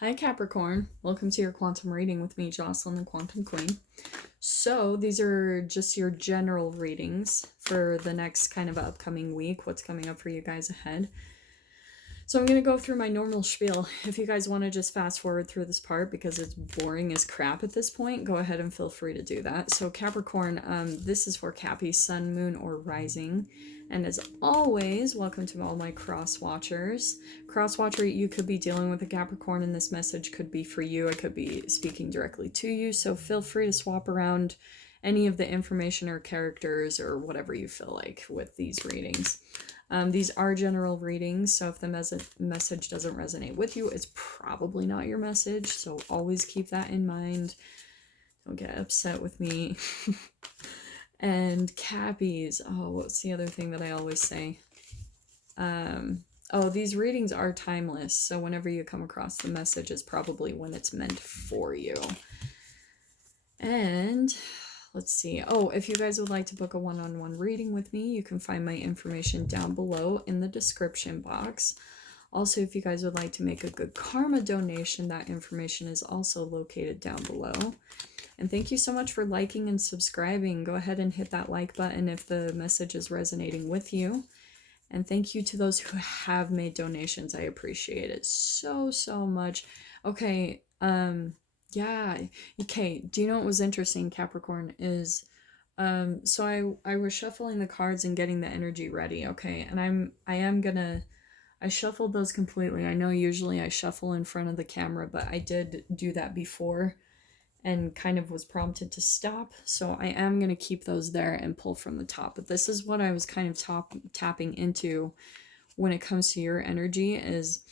Hi Capricorn, welcome to your quantum reading with me, Jocelyn, the Quantum Queen. So these are just your general readings for the next kind of upcoming week, what's coming up for you guys ahead. So I'm going to go through my normal spiel. If you guys want to just fast forward through this part because it's boring as crap at this point, go ahead and feel free to do that. So Capricorn, this is for Cappy, Sun, Moon, or Rising. And as always, welcome to all my cross watchers. Cross watcher, you could be dealing with a Capricorn and this message could be for you. I could be speaking directly to you. So feel free to swap around any of the information or characters or whatever you feel like with these readings. These are general readings, so if the message doesn't resonate with you, it's probably not your message, so always keep that in mind. Don't get upset with me. And Cappies. Oh, what's the other thing that I always say? Oh, these readings are timeless, so whenever you come across the message is probably when it's meant for you. And let's see. Oh, if you guys would like to book a one-on-one reading with me, you can find my information down below in the description box. Also, if you guys would like to make a good karma donation, that information is also located down below. And thank you so much for liking and subscribing. Go ahead and hit that like button if the message is resonating with you. And thank you to those who have made donations. I appreciate it so much. Okay, yeah, okay, do you know what was interesting, Capricorn, is so I was shuffling the cards and getting the energy ready, okay, and I shuffled those completely. I know usually I shuffle in front of the camera, but I did do that before and kind of was prompted to stop, so I am going to keep those there and pull from the top. But this is what I was kind of tapping into when it comes to your energy is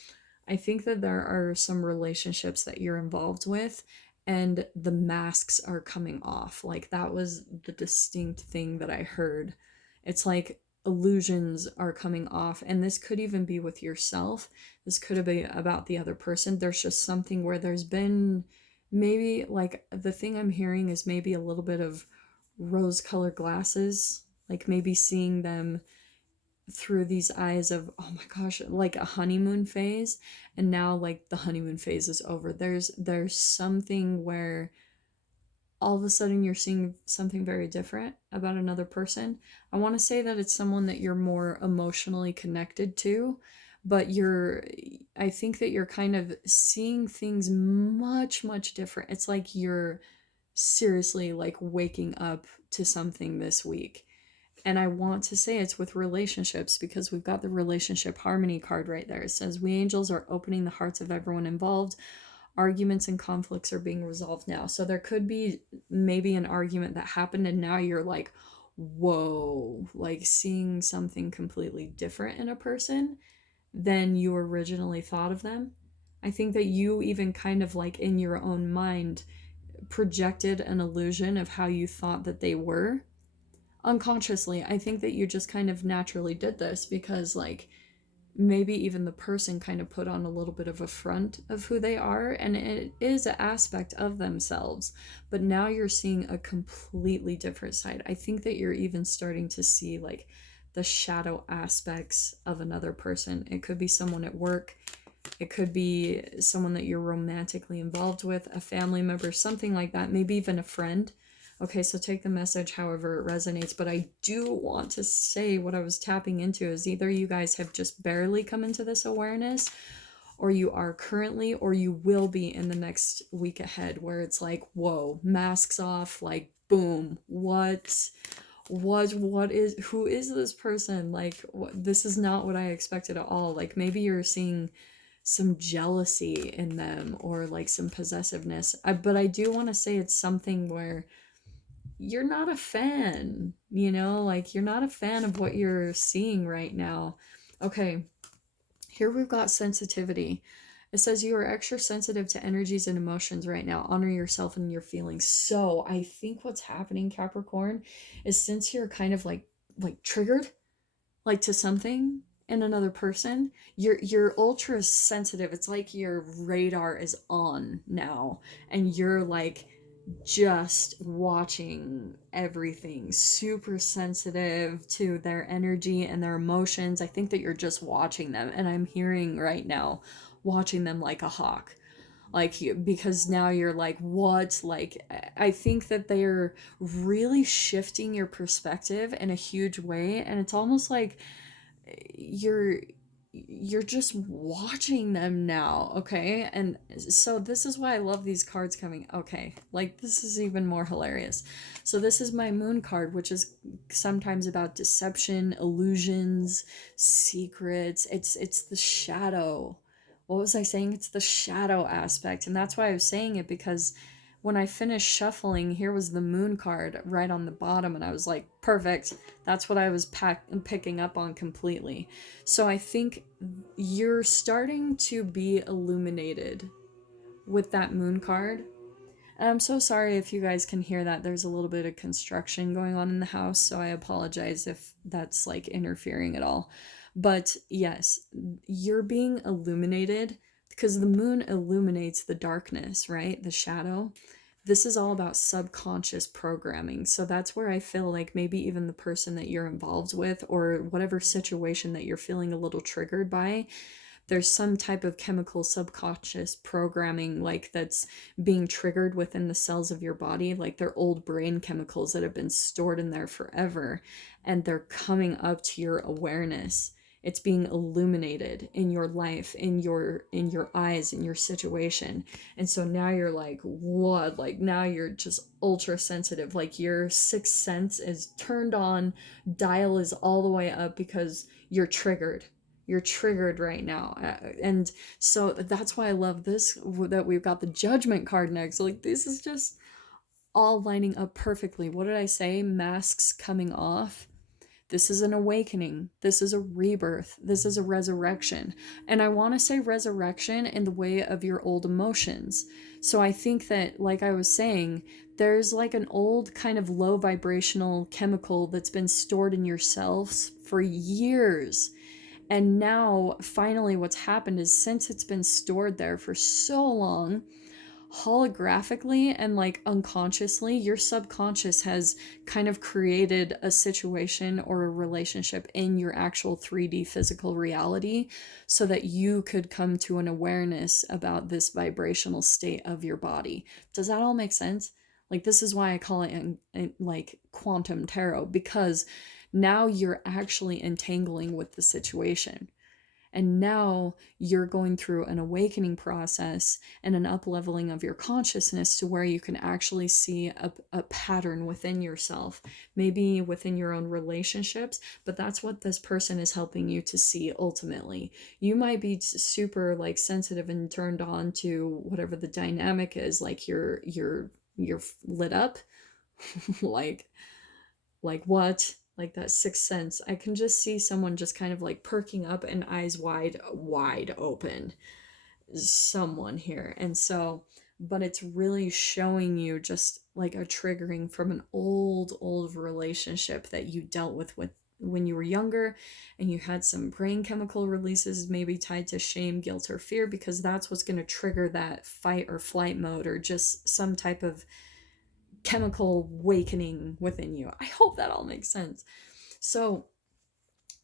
I think that there are some relationships that you're involved with and the masks are coming off. Like that was the distinct thing that I heard. It's like illusions are coming off, and this could even be with yourself. This could have been about the other person. There's just something where there's been maybe like the thing I'm hearing is maybe a little bit of rose-colored glasses, like maybe seeing them through these eyes of, oh my gosh, like a honeymoon phase, and now like the honeymoon phase is over. There's something where all of a sudden you're seeing something very different about another person. I want to say that it's someone that you're more emotionally connected to, but I think that you're kind of seeing things much different. It's like you're seriously like waking up to something this week. And I want to say it's with relationships because we've got the relationship harmony card right there. It says, we angels are opening the hearts of everyone involved. Arguments and conflicts are being resolved now. So there could be maybe an argument that happened and now you're like, whoa, like seeing something completely different in a person than you originally thought of them. I think that you even kind of like in your own mind projected an illusion of how you thought that they were unconsciously. I think that you just kind of naturally did this because like maybe even the person kind of put on a little bit of a front of who they are, and it is an aspect of themselves, but now you're seeing a completely different side. I think that you're even starting to see like the shadow aspects of another person. It could be someone at work, it could be someone that you're romantically involved with, a family member, something like that, maybe even a friend. Okay, so take the message however it resonates, but I do want to say what I was tapping into is either you guys have just barely come into this awareness, or you are currently, or you will be in the next week ahead, where it's like, whoa, masks off, like, boom, what is, who is this person? Like, this is not what I expected at all. Like, maybe you're seeing some jealousy in them, or like some possessiveness. But I do want to say it's something where you're not a fan, you know, like you're not a fan of what you're seeing right now. Okay, here we've got sensitivity. It says you are extra sensitive to energies and emotions right now. Honor yourself and your feelings. So I think what's happening, Capricorn, is since you're kind of like triggered, like to something in another person, you're ultra sensitive. It's like your radar is on now, and you're like just watching everything, super sensitive to their energy and their emotions. I think that you're just watching them, and I'm hearing right now watching them like a hawk, Like, because now you're like, what? Like, I think that they're really shifting your perspective in a huge way, and it's almost like you're you're just watching them now, okay? And so this is why I love these cards coming. Okay, like this is even more hilarious. So this is my moon card, which is sometimes about deception, illusions, secrets. It's the shadow. What was I saying? It's the shadow aspect. And that's why I was saying it, because when I finished shuffling, here was the moon card right on the bottom, and I was like, perfect. That's what I was picking up on completely. So I think you're starting to be illuminated with that moon card. And I'm so sorry if you guys can hear that. There's a little bit of construction going on in the house, so I apologize if that's like interfering at all. But yes, you're being illuminated because the moon illuminates the darkness, right? The shadow. This is all about subconscious programming. So that's where I feel like maybe even the person that you're involved with, or whatever situation that you're feeling a little triggered by, there's some type of chemical subconscious programming like that's being triggered within the cells of your body, like they're old brain chemicals that have been stored in there forever, and they're coming up to your awareness. It's being illuminated in your life, in your eyes, in your situation. And so now you're like, what? Like now you're just ultra sensitive. Like your sixth sense is turned on, dial is all the way up because you're triggered. You're triggered right now. And so that's why I love this, that we've got the Judgment card next. Like this is just all lining up perfectly. What did I say? Masks coming off. This is an awakening. This is a rebirth. This is a resurrection. And I want to say resurrection in the way of your old emotions. So I think that, like I was saying, there's like an old kind of low vibrational chemical that's been stored in your cells for years. And now, finally, what's happened is, since it's been stored there for so long, holographically and like unconsciously, your subconscious has kind of created a situation or a relationship in your actual 3D physical reality so that you could come to an awareness about this vibrational state of your body. Does that all make sense? Like, this is why I call it like quantum tarot, because now you're actually entangling with the situation. And now you're going through an awakening process and an up-leveling of your consciousness to where you can actually see a pattern within yourself, maybe within your own relationships, but that's what this person is helping you to see ultimately. You might be super like sensitive and turned on to whatever the dynamic is, like you're lit up, like what? Like that sixth sense. I can just see someone just kind of like perking up and eyes wide open. Someone here. And so, but it's really showing you just like a triggering from an old relationship that you dealt with when you were younger, and you had some brain chemical releases maybe tied to shame, guilt, or fear, because that's what's going to trigger that fight or flight mode, or just some type of chemical awakening within you. I hope that all makes sense. So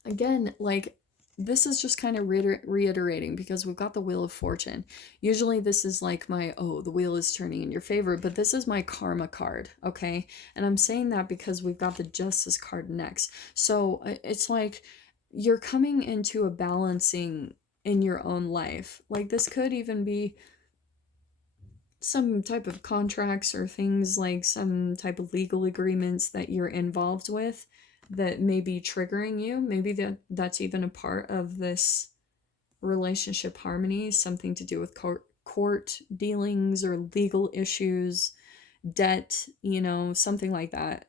again, like, this is just kind of reiterating, because we've got the Wheel of Fortune. Usually this is like my, oh, the wheel is turning in your favor, but this is my karma card, okay? And I'm saying that because we've got the Justice card next. So it's like you're coming into a balancing in your own life. Like, this could even be some type of contracts or things, like some type of legal agreements that you're involved with that may be triggering you. Maybe that's even a part of this relationship harmony, something to do with court dealings or legal issues, debt, something like that.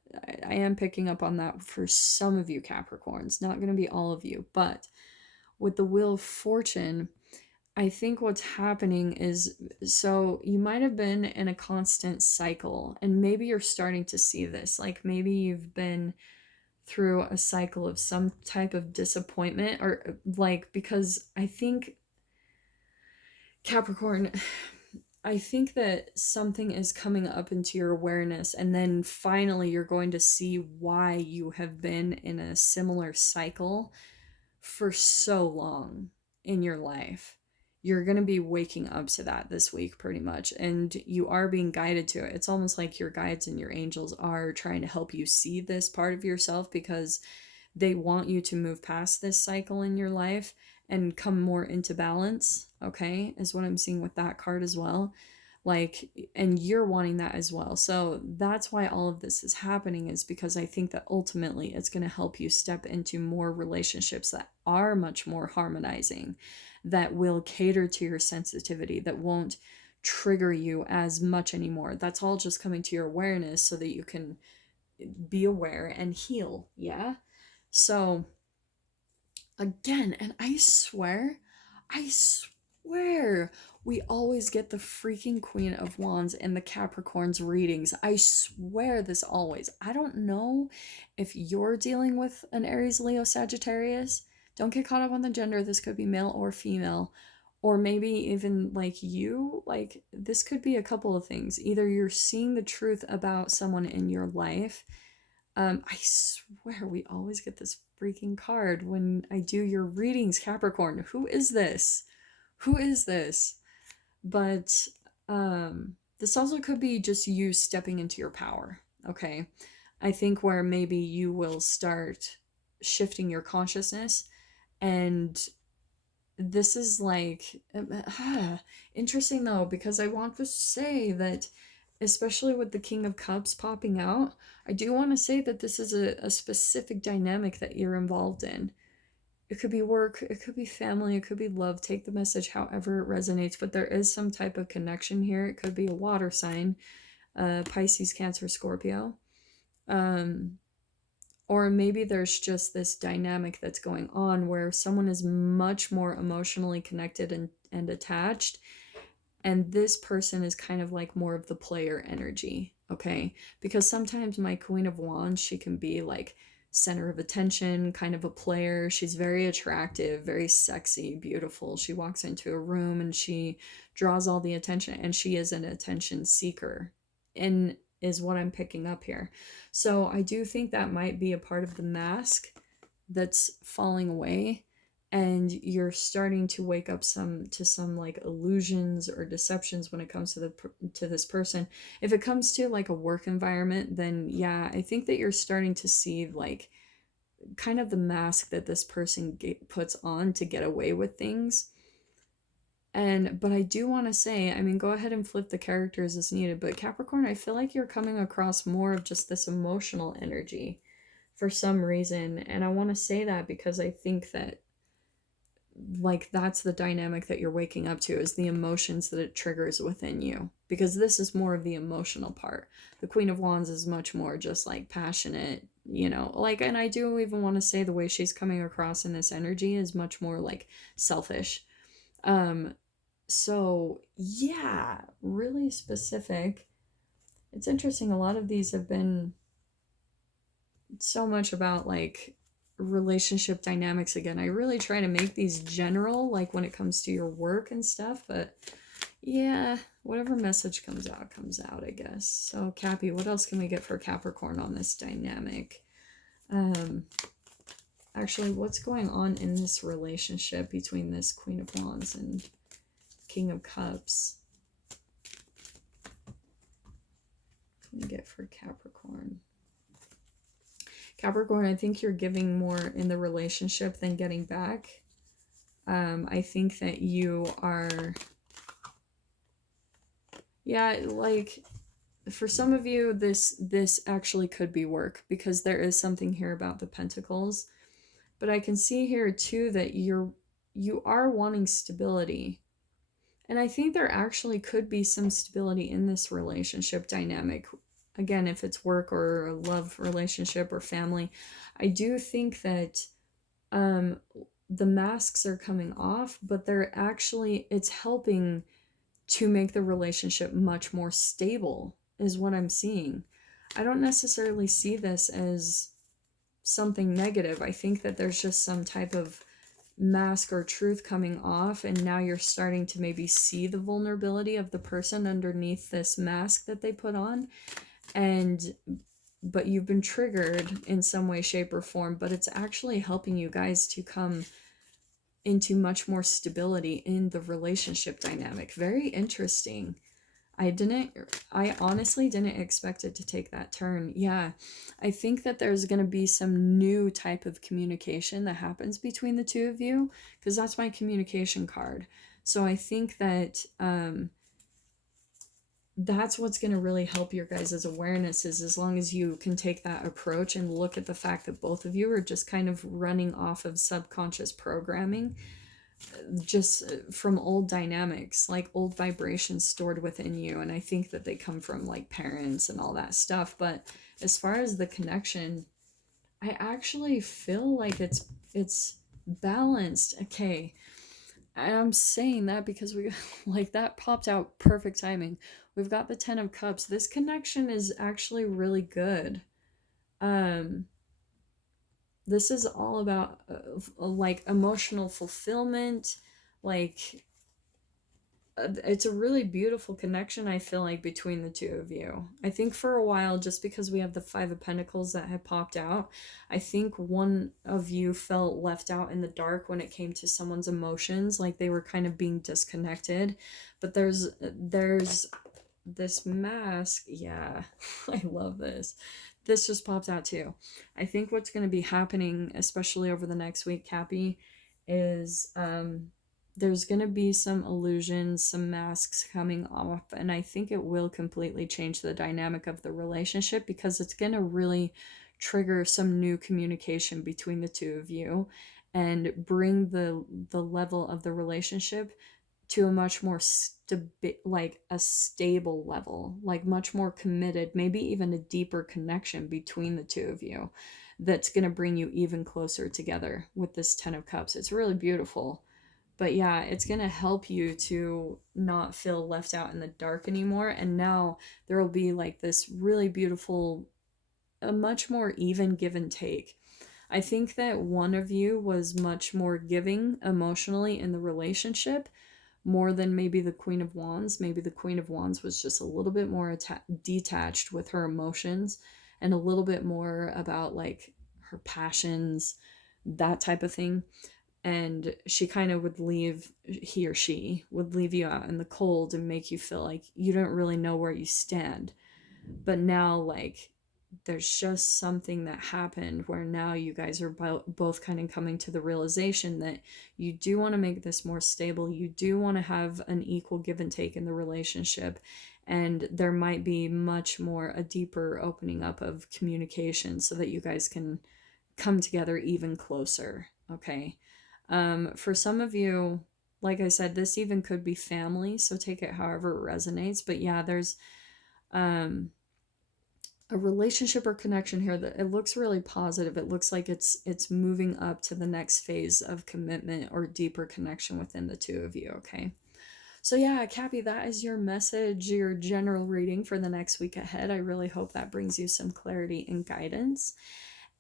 I am picking up on that for some of you Capricorns, not going to be all of you. But with the Wheel of Fortune, I think what's happening is, so you might have been in a constant cycle, and maybe you're starting to see this. Like, maybe you've been through a cycle of some type of disappointment, or like, because I think, Capricorn, I think that something is coming up into your awareness, and then finally you're going to see why you have been in a similar cycle for so long in your life. you're going to be waking up to that this week pretty much, and you are being guided to it. It's almost like your guides and your angels are trying to help you see this part of yourself, because they want you to move past this cycle in your life and come more into balance, okay, is what I'm seeing with that card as well. Like, and you're wanting that as well. So that's why all of this is happening, is because I think that ultimately it's going to help you step into more relationships that are much more harmonizing, that will cater to your sensitivity, that won't trigger you as much anymore. That's all just coming to your awareness so that you can be aware and heal. Yeah. So again, and I swear, we always get the freaking Queen of Wands in the Capricorn's readings. I swear this always. I don't know if you're dealing with an Aries, Leo, Sagittarius. Don't get caught up on the gender. This could be male or female. Or maybe even like you. Like, this could be a couple of things. Either you're seeing the truth about someone in your life. I swear we always get this freaking card when I do your readings, Capricorn. Who is this? Who is this? But this also could be just you stepping into your power, okay? I think where maybe you will start shifting your consciousness, and this is like interesting though, because I want to say that, especially with the King of Cups popping out, I do want to say that this is a specific dynamic that you're involved in. It could be work, it could be family, it could be love. Take the message however it resonates, but there is some type of connection here. It could be a water sign, Pisces, Cancer, Scorpio. Or maybe there's just this dynamic that's going on where someone is much more emotionally connected and attached, and this person is kind of like more of the player energy, okay? Because sometimes my Queen of Wands, she can be like center of attention, kind of a player. She's very attractive, very sexy, beautiful. She walks into a room and she draws all the attention, and she is an attention seeker, and is what I'm picking up here. So I do think that might be a part of the mask that's falling away, and you're starting to wake up to some like illusions or deceptions when it comes to this person. If it comes to like a work environment, then yeah, I think that you're starting to see like kind of the mask that this person puts on to get away with things. But I do want to say, I mean, go ahead and flip the characters as needed, but Capricorn, I feel like you're coming across more of just this emotional energy for some reason. And I want to say that because I think that like that's the dynamic that you're waking up to, is the emotions that it triggers within you, because this is more of the emotional part. The Queen of Wands is much more just like passionate, you know, like, and I do even want to say the way she's coming across in this energy is much more like selfish. So yeah, really specific. It's interesting, a lot of these have been so much about like relationship dynamics again. I really try to make these general, like when it comes to your work and stuff, but yeah, whatever message comes out, I guess. So Cappy, what else can we get for Capricorn on this dynamic? Actually, what's going on in this relationship between this Queen of Wands and King of Cups? What can we get for Capricorn? Capricorn, I think you're giving more in the relationship than getting back. I think that you are, yeah, like for some of you, this actually could be work, because there is something here about the Pentacles. But I can see here too that you are wanting stability. And I think there actually could be some stability in this relationship dynamic. Again, if it's work or a love relationship or family, I do think that the masks are coming off, but they're actually, it's helping to make the relationship much more stable, is what I'm seeing. I don't necessarily see this as something negative. I think that there's just some type of mask or truth coming off, and now you're starting to maybe see the vulnerability of the person underneath this mask that they put on. But you've been triggered in some way, shape, or form, but it's actually helping you guys to come into much more stability in the relationship dynamic. Very interesting. I honestly didn't expect it to take that turn. Yeah, I think that there's going to be some new type of communication that happens between the two of you, because that's my communication card. So I think that that's what's going to really help your guys' awareness, is as long as you can take that approach and look at the fact that both of you are just kind of running off of subconscious programming, just from old dynamics, like old vibrations stored within you. And I think that they come from like parents and all that stuff. But as far as the connection, I actually feel like it's balanced. Okay, I'm saying that because we like that popped out perfect timing. We've got the 10 of Cups. This connection is actually really good. This is all about like emotional fulfillment, like it's a really beautiful connection, I feel like, between the two of you. I think for a while, just because we have the 5 of Pentacles that had popped out, I think one of you felt left out in the dark when it came to someone's emotions, like they were kind of being disconnected. But there's this mask. Yeah, I love this. This just pops out too. I think what's going to be happening, especially over the next week, Cappy, is there's going to be some illusions, some masks coming off, and I think it will completely change the dynamic of the relationship, because it's going to really trigger some new communication between the two of you and bring the level of the relationship to a much more like a stable level, like much more committed, maybe even a deeper connection between the two of you, that's going to bring you even closer together with this 10 of Cups. It's really beautiful. But yeah, it's going to help you to not feel left out in the dark anymore. And now there will be like this really beautiful, a much more even give and take. I think that one of you was much more giving emotionally in the relationship, more than maybe the Queen of Wands. Maybe the Queen of Wands was just a little bit more detached with her emotions, and a little bit more about like her passions, that type of thing. And she kind of would leave, he or she would leave you out in the cold and make you feel like you don't really know where you stand. But now, like, there's just something that happened where now you guys are both kind of coming to the realization that you do want to make this more stable. You do want to have an equal give and take in the relationship. And there might be much more a deeper opening up of communication so that you guys can come together even closer. Okay. For some of you, like I said, this even could be family, so take it however it resonates. But yeah, there's a relationship or connection here that it looks really positive. It looks like it's moving up to the next phase of commitment or deeper connection within the two of you. Okay. So yeah, Cappy, that is your message, your general reading for the next week ahead. I really hope that brings you some clarity and guidance.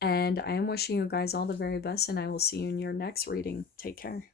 And I am wishing you guys all the very best, and I will see you in your next reading. Take care.